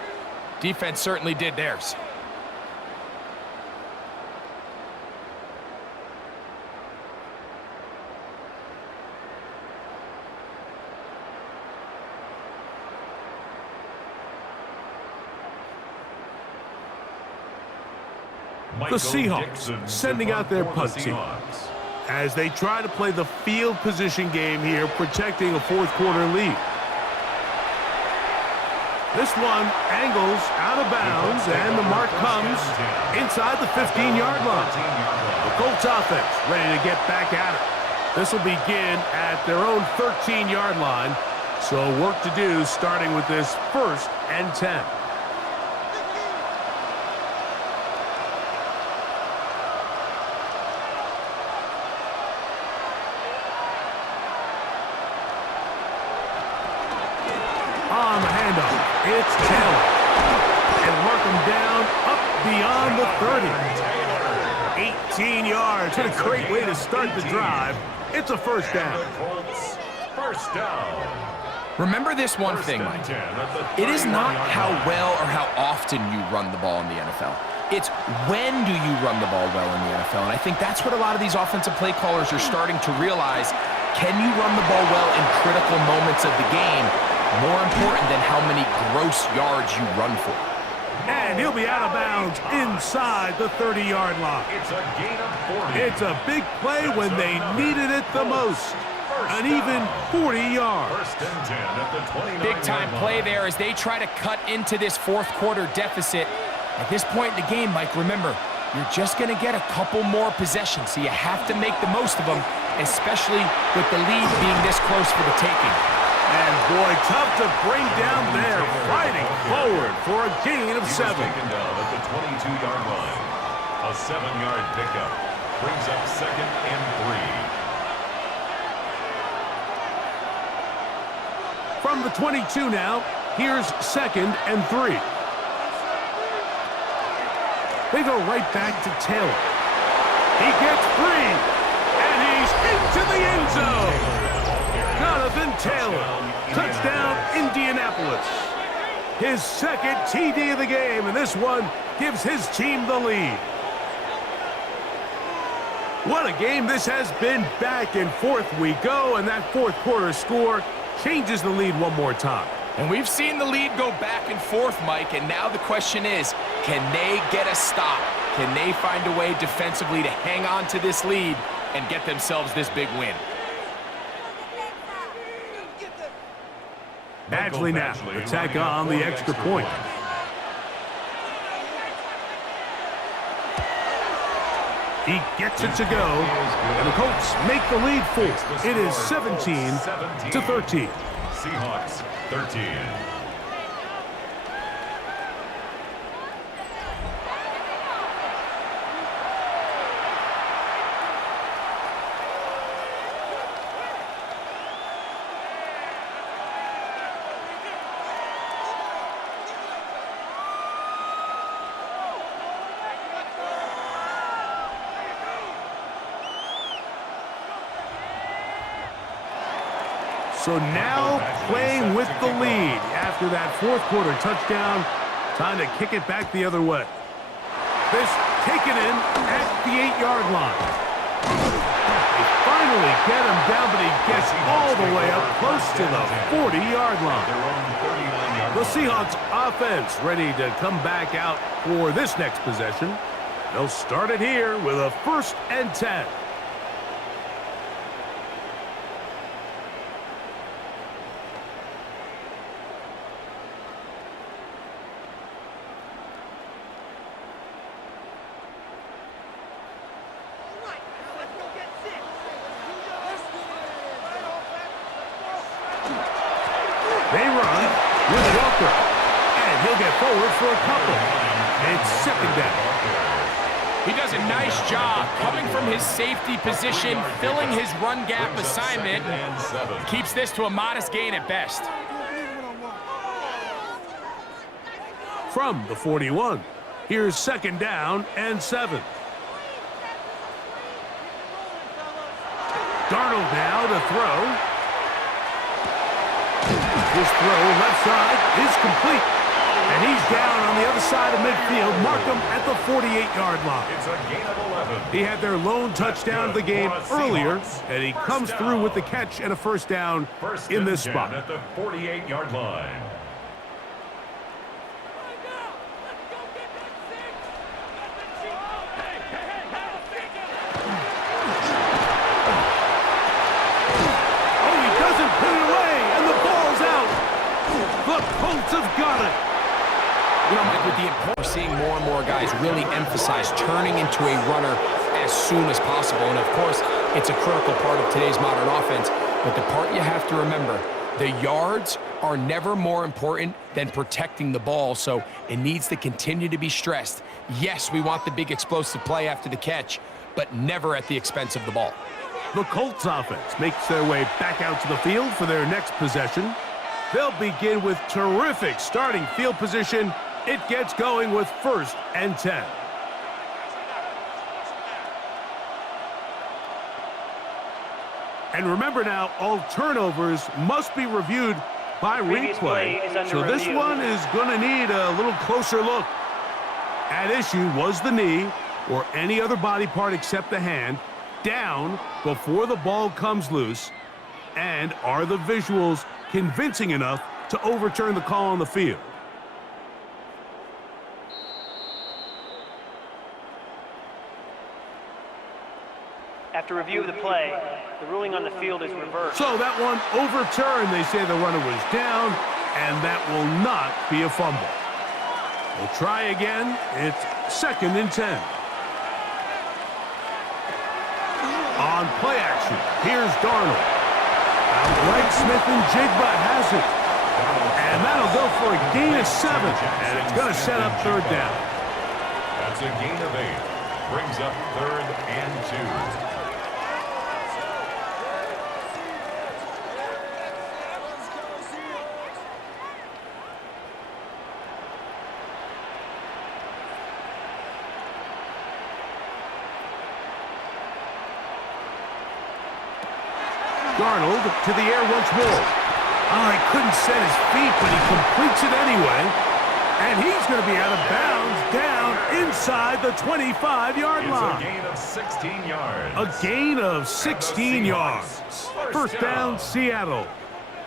defense certainly did theirs. The Seahawks sending out their punt team as they try to play the field position game here, protecting a 4th quarter lead. This one angles out of bounds, and the mark comes inside the 15-yard line. The Colts offense ready to get back at it. This will begin at their own 13-yard line, so work to do starting with this 1st and 10. On the handoff, it's Taylor. And mark him down up beyond the 30. 18 yards. What a great way to start the drive. It's a 1st down. First down. Remember this one thing, Mike. It is not how well or how often you run the ball in the NFL. It's when do you run the ball well in the NFL. And I think that's what a lot of these offensive play callers are starting to realize. Can you run the ball well in critical moments of the game? More important than how many gross yards you run for. And he'll be out of bounds inside the 30-yard line. It's a gain of 40. It's a big play when they needed it the most. An even 40 yards. 1st and 10 at the 29-yard line. Big-time play there as they try to cut into this 4th quarter deficit. At this point in the game, Mike, remember, you're just going to get a couple more possessions, so you have to make the most of them, especially with the lead being this close for the taking. And boy, tough to bring down there, fighting forward for a gain of 7. Taken down at the 22-yard line. A 7-yard pickup brings up 2nd and 3. From the 22 now, here's 2nd and 3. They go right back to Taylor. He gets free, and he's into the end zone. Jonathan Taylor, touchdown Indianapolis. His 2nd TD of the game, and this one gives his team the lead. What a game this has been. Back and forth we go, and that 4th quarter score changes the lead one more time. And we've seen the lead go back and forth, Mike, and now the question is, can they get a stop? Can they find a way defensively to hang on to this lead and get themselves this big win? Badgley now, attack on the extra point. He gets it to go, and the Colts make the lead full. It is 17-13. Seahawks 13. So now playing with the lead after that fourth quarter touchdown. Time to kick it back the other way. This taken in at the 8-yard line. They finally get him down, but he gets all the way up close to the 40-yard line. The Seahawks offense ready to come back out for this next possession. They'll start it here with a 1st and 10. They run with Walker, and he'll get forward for a couple. It's 2nd down. He does a nice job coming from his safety position, filling his run gap assignment, keeps this to a modest gain at best. From the 41, here's 2nd down and 7. Darnold now to throw. His throw left side is complete. And he's down on the other side of midfield. Mark him at the 48-yard line. It's a gain of 11. He had their lone touchdown of the game earlier, and he comes through with the catch and a 1st down in this spot. At the 48-yard line. Oh, he doesn't put it away, and the ball's out. The Colts have got it. You know, Mike, with the importance, we're seeing more and more guys really emphasize turning into a runner as soon as possible. And, of course, it's a critical part of today's modern offense. But the part you have to remember, the yards are never more important than protecting the ball, so it needs to continue to be stressed. Yes, we want the big explosive play after the catch, but never at the expense of the ball. The Colts offense makes their way back out to the field for their next possession. They'll begin with terrific starting field position. It gets going with 1st and 10. And remember now, all turnovers must be reviewed by replay. So this one is going to need a little closer look. At issue was the knee or any other body part except the hand down before the ball comes loose. And are the visuals convincing enough to overturn the call on the field? After review of the play, the ruling on the field is reversed. So that one overturned. They say the runner was down, and that will not be a fumble. We'll try again. It's 2nd and 10. On play action, here's Darnold. Outright Smith and Jigba has it. And that'll go for a gain of 7, and it's going to set up 3rd down. That's a gain of 8. Brings up 3rd and 2. Darnold to the air once more. Oh, he couldn't set his feet, but he completes it anyway. And he's going to be out of bounds down inside the 25-yard line. It's a gain of 16 yards. A gain of 16 yards. 1st down, Seattle.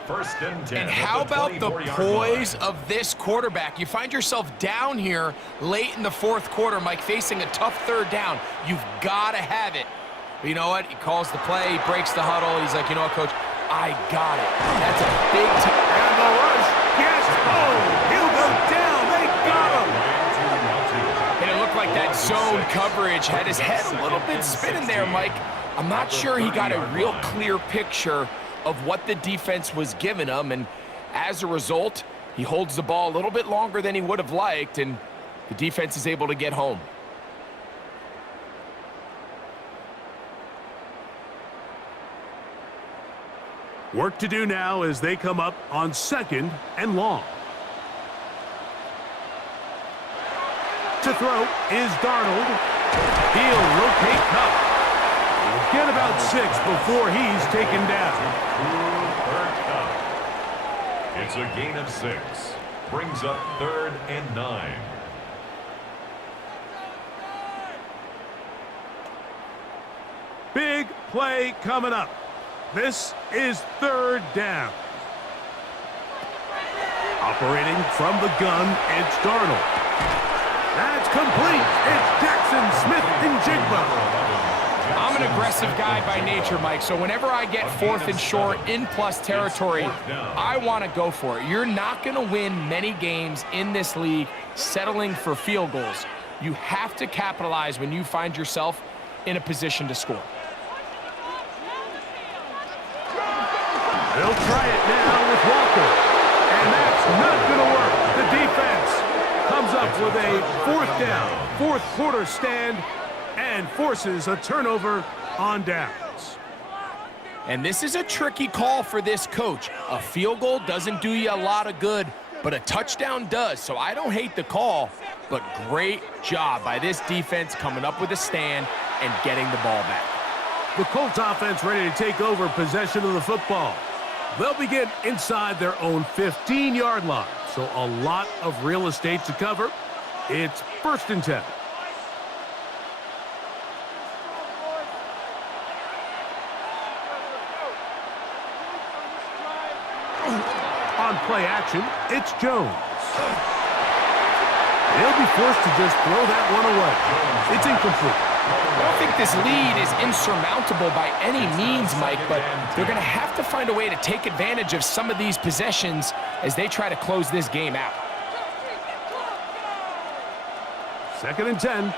1st and 10. And how about the poise of this quarterback? You find yourself down here late in the 4th quarter, Mike, facing a tough 3rd down. You've got to have it. But you know what? He calls the play, he breaks the huddle. He's like, you know what, Coach? I got it. That's a big time. And the rush. Yes. Oh, he'll go down. They got him. And it looked like that zone coverage had his head a little bit spinning there, Mike. I'm not sure he got a real clear picture of what the defense was giving him. And as a result, he holds the ball a little bit longer than he would have liked, and the defense is able to get home. Work to do now as they come up on 2nd and long. To throw is Darnold. He'll rotate Cup. He'll get about 6 before he's taken down. It's a gain of 6. Brings up 3rd and 9. Big play coming up. This is 3rd down. Operating from the gun, it's Darnold. That's complete. It's Jackson Smith and Jigba. I'm an aggressive guy by nature, Mike, so whenever I get 4th and short in plus territory, I want to go for it. You're not going to win many games in this league settling for field goals. You have to capitalize when you find yourself in a position to score. They'll try it now with Walker, and that's not going to work. The defense comes up with a 4th down, 4th quarter stand, and forces a turnover on downs. And this is a tricky call for this coach. A field goal doesn't do you a lot of good, but a touchdown does. So I don't hate the call, but great job by this defense coming up with a stand and getting the ball back. The Colts offense ready to take over possession of the football. They'll begin inside their own 15-yard line, so a lot of real estate to cover. It's 1st and 10. On play action, it's Jones. He'll be forced to just throw that one away. It's incomplete. I don't think this lead is insurmountable by any means, Mike, but they're going to have to find a way to take advantage of some of these possessions as they try to close this game out. 2nd and 10.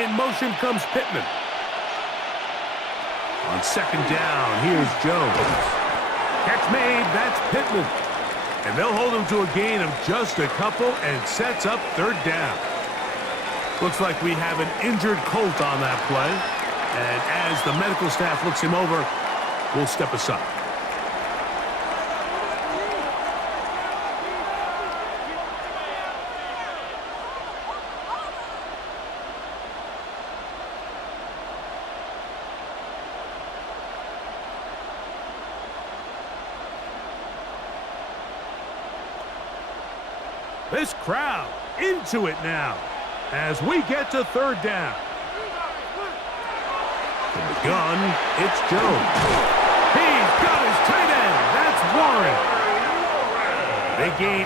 In motion comes Pittman. On 2nd down, here's Jones. Catch made, that's Pittman. And they'll hold him to a gain of just a couple and sets up 3rd down. Looks like we have an injured Colt on that play. And as the medical staff looks him over, we'll step aside. This crowd into it now as we get to 3rd down. From the gun, it's Jones. He's got his tight end. That's Warren. They gain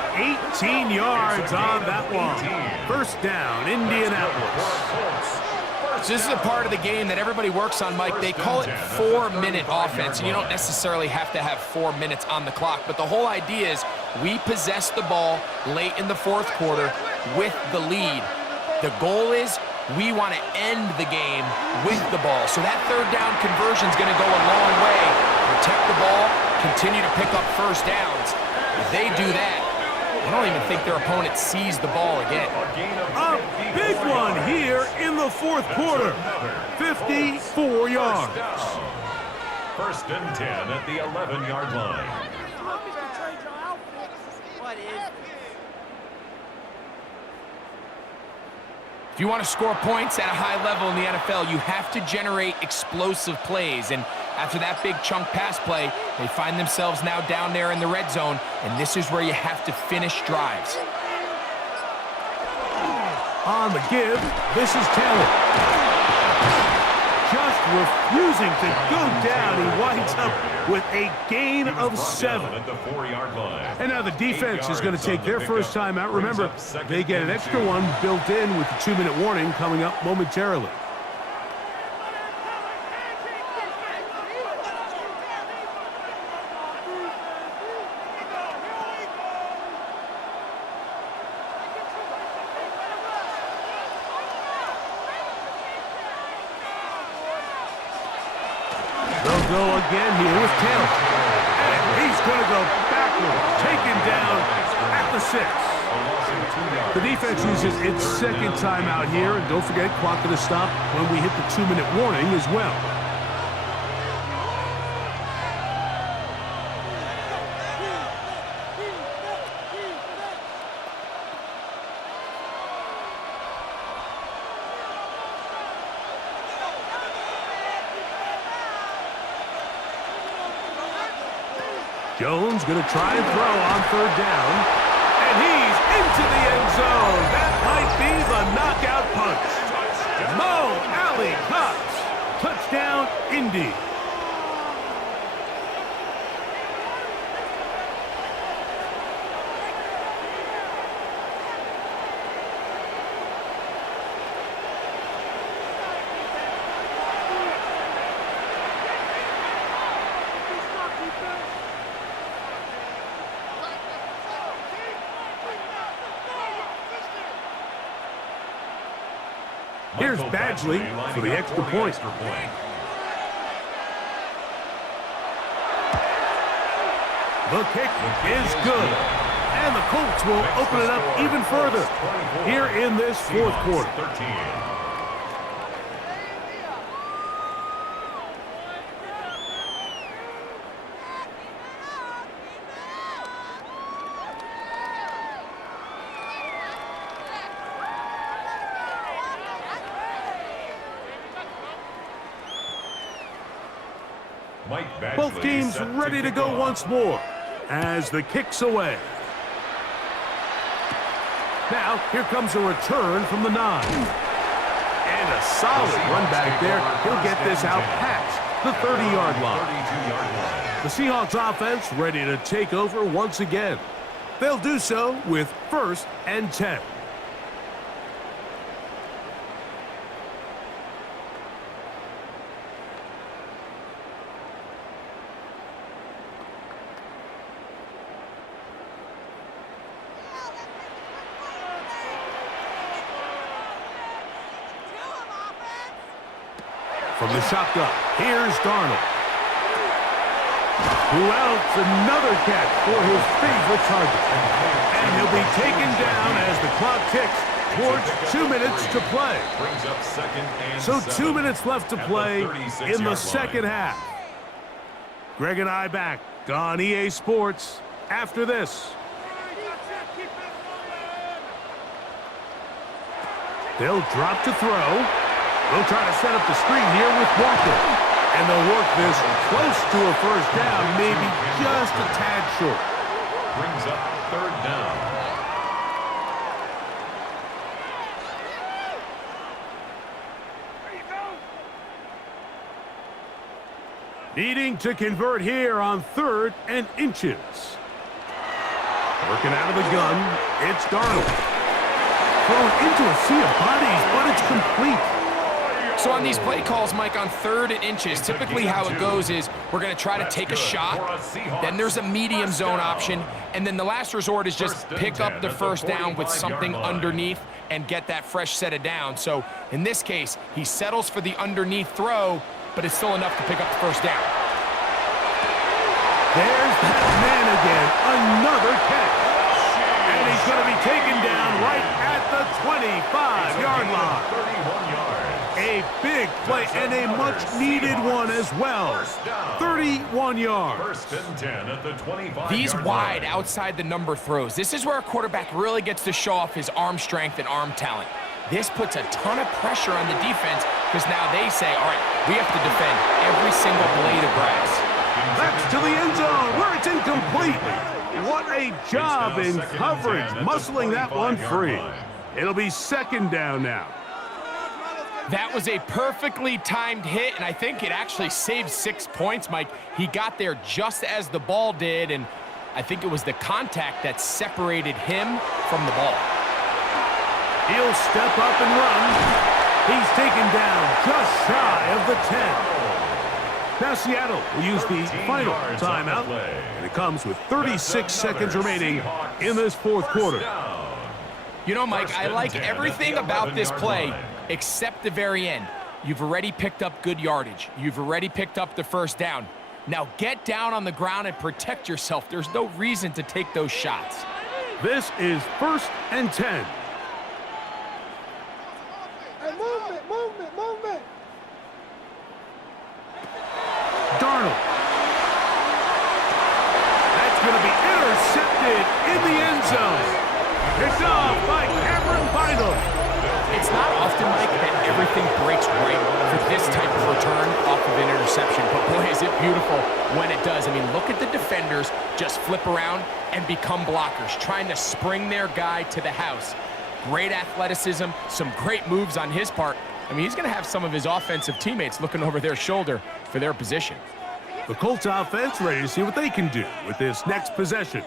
18 yards on that one. 1st down, Indianapolis. So this is a part of the game that everybody works on, Mike. They call it 4-minute offense, and you don't necessarily have to have 4 minutes on the clock, but the whole idea is we possess the ball late in the 4th quarter with the lead. The goal is we want to end the game with the ball. So that 3rd down conversion is going to go a long way. Protect the ball, continue to pick up 1st downs. If they do that, I don't even think their opponent sees the ball again. A big one here in the 4th quarter. 54 yards. 1st and 10 at the 11-yard line. If you want to score points at a high level in the NFL, you have to generate explosive plays. And after that big chunk pass play, they find themselves now down there in the red zone, and this is where you have to finish drives. On the give, this is Taylor. Just refusing to go down. He winds up with a gain of 7. At the 4-yard line. And now the defense is going to take their first time out. Remember, they get an extra one built in with the 2-minute warning coming up momentarily. They'll go again here with Taylor. And he's going to go backward, taken down at the 6. The defense uses its 2nd timeout here, and don't forget, clock going to stop when we hit the 2-minute warning as well. Jones going to try and throw on third down. And he's into the end zone. That might be the knockout punch. Mo Alley Cox. Touchdown, Indy. Here's Badgley for the extra point. The kick is good. And the Colts will open it up even further here in this fourth quarter. Both teams ready to go once more as the kick's away. Now, here comes a return from the 9. And a solid run back there. He'll get this out past the 30-yard line. The Seahawks offense ready to take over once again. They'll do so with 1st and 10. From the shotgun, here's Darnold. Who else? Another catch for his favorite target. And he'll be taken down as the clock ticks towards 2 minutes to play. So 2 minutes left to play in the second half. Greg and I back on EA Sports after this. They'll drop to throw. They'll try to set up the screen here with Walker. And they'll work this close to a first down, maybe just a tad short. Brings up 3rd down. Needing to convert here on 3rd and inches. Working out of the gun, it's Darnold. Thrown into a sea of bodies, but it's complete. So on these play calls, Mike, on 3rd and inches, typically how it goes is we're going to try to take a shot, then there's a medium zone option, and then the last resort is just pick up the first down with something underneath and get that fresh set of down. So in this case, he settles for the underneath throw, but it's still enough to pick up the first down. There's that man again, another catch. And he's going to be taken down right at the 25-yard line. 31 yards. A big play and a much-needed one as well. 31 yards. 1st and 10 at the 25-yard line. These wide outside the number throws. This is where a quarterback really gets to show off his arm strength and arm talent. This puts a ton of pressure on the defense because now they say, all right, we have to defend every single blade of grass. That's to the end zone where it's incomplete. What a job in coverage, muscling that one free. It'll be 2nd down now. That was a perfectly timed hit, and I think it actually saved 6 points, Mike. He got there just as the ball did, and I think it was the contact that separated him from the ball. He'll step up and run. He's taken down just shy of the 10. Now Seattle will use the final timeout, and it comes with 36 seconds remaining in this fourth quarter. You know, Mike, I like everything about this play except the very end. You've already picked up good yardage. You've already picked up the first down. Now get down on the ground and protect yourself. There's no reason to take those shots. This is 1st and 10. Hey, movement. Darnold. That's going to be intercepted in the end zone. Picked off by Cameron Bynum. It's not often, Mike, that everything breaks right for this type of return off of an interception. But boy, is it beautiful when it does. I mean, look at the defenders just flip around and become blockers, trying to spring their guy to the house. Great athleticism, some great moves on his part. I mean, he's going to have some of his offensive teammates looking over their shoulder for their position. The Colts offense ready to see what they can do with this next possession.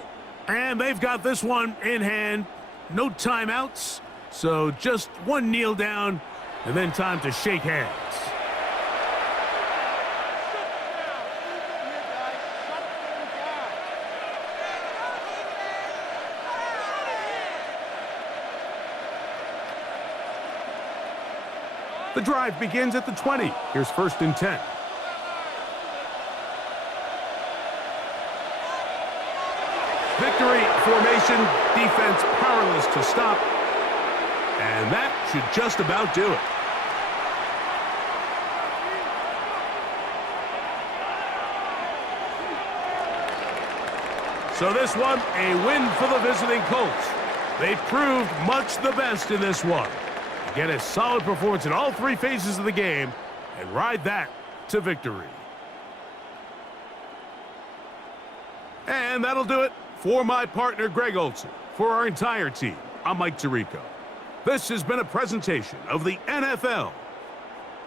And they've got this one in hand. No timeouts. So just one kneel down and then time to shake hands. The drive begins at the 20. Here's 1st and 10. Victory formation, defense powerless to stop. And that should just about do it. So this one, a win for the visiting Colts. They proved much the best in this one. Get a solid performance in all 3 phases of the game and ride that to victory. And that'll do it for my partner, Greg Olsen. For our entire team, I'm Mike Tirico. This has been a presentation of the NFL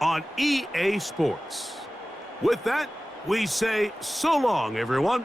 on EA Sports. With that, we say so long, everyone.